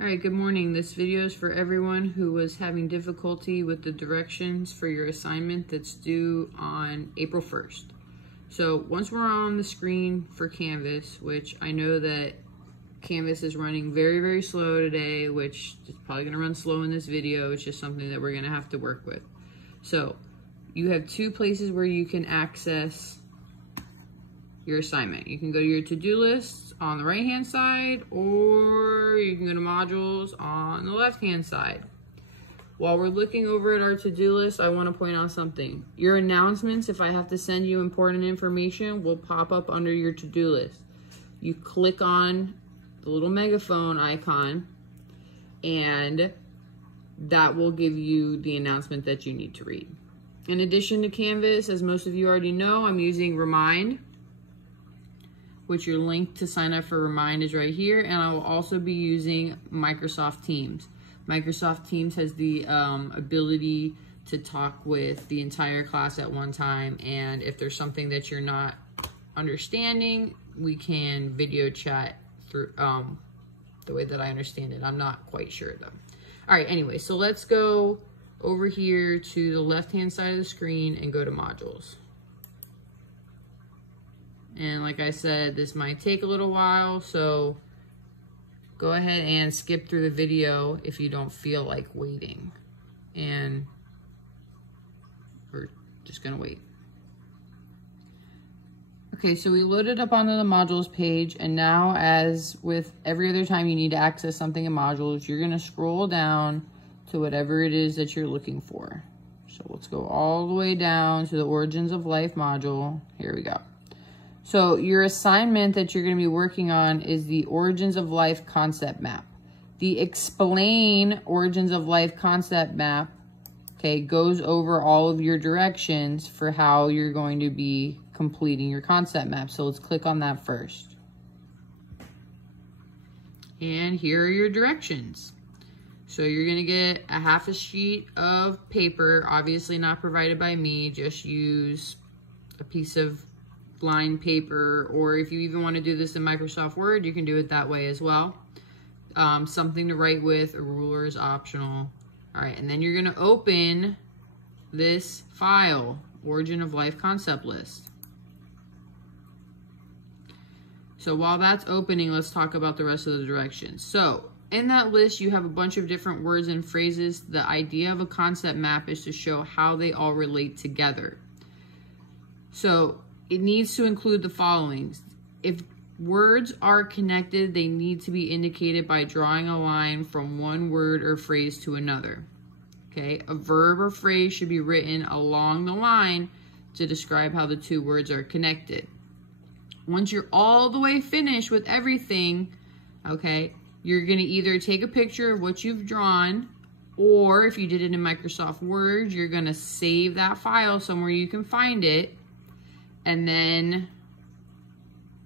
All right, good morning. This video is for everyone who was having difficulty with the directions for your assignment that's due on April 1st. So once we're on the screen for Canvas, which I know that Canvas is running very, very slow today, which is probably gonna run slow in this video. It's just something that we're gonna have to work with. So you have two places where you can access your assignment. You can go to your to-do list on the right-hand side, or you can go to modules on the left-hand side. While we're looking over at our to-do list, I want to point out something. Your announcements, if I have to send you important information, will pop up under your to-do list. You click on the little megaphone icon, and that will give you the announcement that you need to read. In addition to Canvas, as most of you already know, I'm using Remind, which your link to sign up for Remind is right here, and I will also be using Microsoft Teams. Microsoft Teams has the ability to talk with the entire class at one time, and if there's something that you're not understanding, we can video chat through the way that I understand it. I'm not quite sure though. All right, anyway, so let's go over here to the left-hand side of the screen and go to modules. And like I said, this might take a little while, so go ahead and skip through the video if you don't feel like waiting. And we're just gonna wait. Okay, so we loaded up onto the modules page, and now, as with every other time you need to access something in modules, you're gonna scroll down to whatever it is that you're looking for. So let's go all the way down to the Origins of Life module. Here we go. So your assignment that you're going to be working on is the Origins of Life concept map. The Explain Origins of Life concept map, okay, goes over all of your directions for how you're going to be completing your concept map. So let's click on that first. And here are your directions. So you're going to get a half a sheet of paper, obviously not provided by me. Just use a piece of lined paper, or if you even want to do this in Microsoft Word, you can do it that way as well. Something to write with, a ruler is optional. All right, and then you're going to open this file, Origin of Life Concept List. So while that's opening, let's talk about the rest of the directions. So in that list, you have a bunch of different words and phrases. The idea of a concept map is to show how they all relate together. So it needs to include the following. If words are connected, they need to be indicated by drawing a line from one word or phrase to another. Okay, a verb or phrase should be written along the line to describe how the two words are connected. Once you're all the way finished with everything, okay, you're gonna either take a picture of what you've drawn, or if you did it in Microsoft Word, you're gonna save that file somewhere you can find it. And then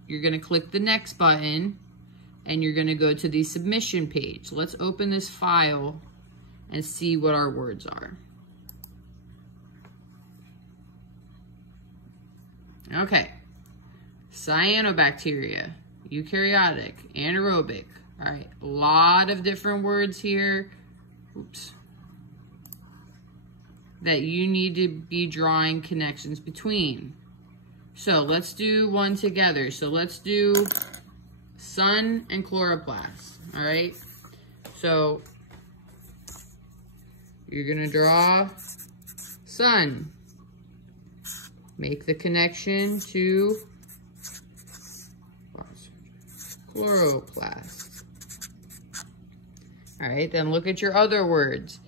you're going to click the next button, and you're going to go to the submission page. Let's open this file and see what our words are. Okay. Cyanobacteria, eukaryotic, anaerobic. All right, a lot of different words here. Oops. That you need to be drawing connections between. So let's do one together. So let's do sun and chloroplast, all right? So you're gonna draw sun. Make the connection to chloroplast. All right, then look at your other words.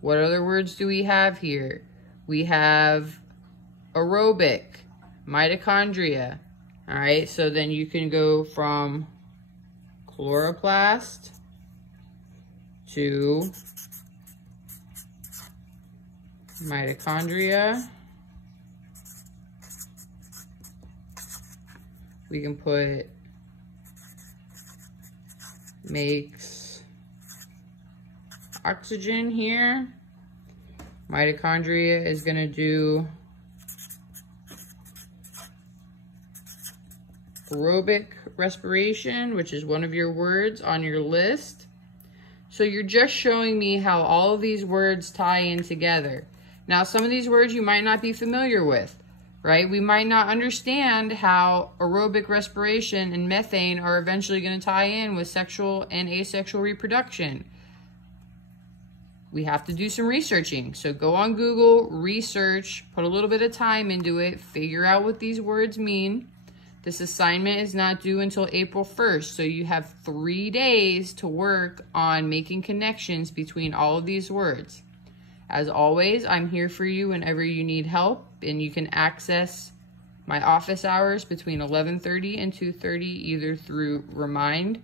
What other words do we have here? We have aerobic, mitochondria. All right, so then you can go from chloroplast to mitochondria. We can put makes oxygen here. Mitochondria is gonna do aerobic respiration, which is one of your words on your list. So you're just showing me how all of these words tie in together. Now, some of these words you might not be familiar with, right? We might not understand how aerobic respiration and methane are eventually going to tie in with sexual and asexual reproduction. We have to do some researching. So go on Google, research, put a little bit of time into it, figure out what these words mean. This assignment is not due until April 1st, so you have 3 days to work on making connections between all of these words. As always, I'm here for you whenever you need help, and you can access my office hours between 11:30 and 2:30 either through Remind,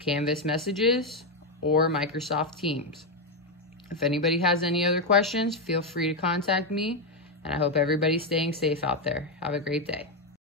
Canvas Messages, or Microsoft Teams. If anybody has any other questions, feel free to contact me, and I hope everybody's staying safe out there. Have a great day.